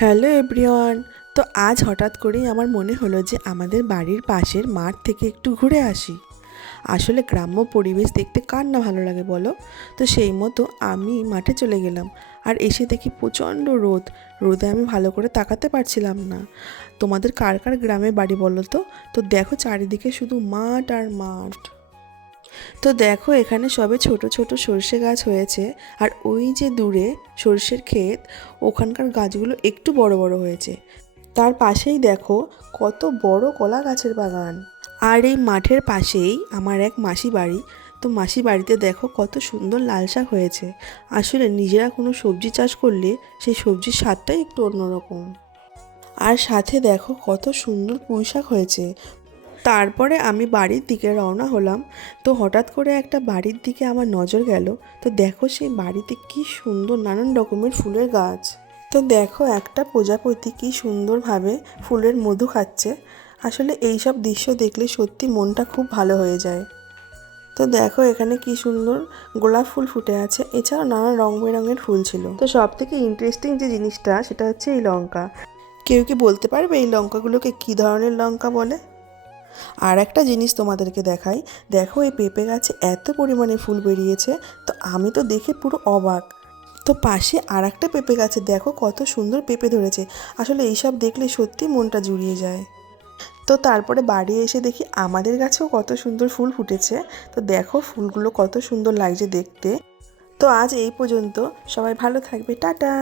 Hello everyone. তো আজ হঠাৎ করেই আমার মনে হলো যে আমাদের বাড়ির পাশের মাঠ থেকে একটু ঘুরে আসি। আসলে গ্রাম্য পরিবেশ দেখতে কার না ভালো লাগে বলো। তো সেই মতো আমি মাঠে চলে গেলাম, আর এসে দেখি প্রচণ্ড রোদ। রোদে আমি ভালো করে তাকাতে পারছিলাম না। তোমাদের কার কার গ্রামে বাড়ি বলো তো। তো দেখো চারিদিকে শুধু মাঠ আর মাঠ। তো দেখো এখানে সবে ছোট ছোট সর্ষে গাছ হয়েছে, আর ওই যে দূরে সর্ষের ক্ষেত, ওখানকার গাছগুলো একটু বড় বড় হয়েছে। তার পাশেই দেখো কত বড় কলা গাছের বাগান। আর এই মাঠের পাশেই আমার এক মাসি বাড়ি। তো মাসি বাড়িতে দেখো কত সুন্দর লাল শাক হয়েছে। আসলে নিজেরা কোনো সবজি চাষ করলে সেই সবজির স্বাদটাই একটু অন্যরকম। আর সাথে দেখো কত সুন্দর পুঁই শাক হয়েছে। তারপরে আমি বাড়ির দিকে রওনা হলাম। তো হঠাৎ করে একটা বাড়ির দিকে আমার নজর গেল। তো দেখো সেই বাড়িতে কি সুন্দর নানান রকমের ফুলের গাছ। তো দেখো একটা প্রজাপতি কি সুন্দরভাবে ফুলের মধু খাচ্ছে। আসলে এই সব দৃশ্য দেখলে সত্যি মনটা খুব ভালো হয়ে যায়। তো দেখো এখানে কি সুন্দর গোলাপ ফুল ফুটে আছে, এছাড়াও নানা রং বেরঙের ফুল ছিল। তো সব থেকে ইন্টারেস্টিং যে জিনিসটা সেটা হচ্ছে এই লঙ্কা। কেউ কি বলতে পারবে এই লঙ্কাগুলোকে কী ধরনের লঙ্কা বলে? আর একটা জিনিস তোমাদেরকে দেখাই। দেখো এই পেঁপে গাছে এত পরিমাণে ফুল বেরিয়েছে, তো আমি তো দেখে পুরো অবাক। তো পাশে আর একটা পেঁপে গাছে দেখো কত সুন্দর পেঁপে ধরেছে। আসলে এইসব দেখলে সত্যি মনটা জুড়িয়ে যায়। তো তারপরে বাড়ি এসে দেখি আমাদের গাছেও কত সুন্দর ফুল ফুটেছে। তো দেখো ফুলগুলো কত সুন্দর লাগছে দেখতে। তো আজ এই পর্যন্ত, সবাই ভালো থাকবে, টাটা।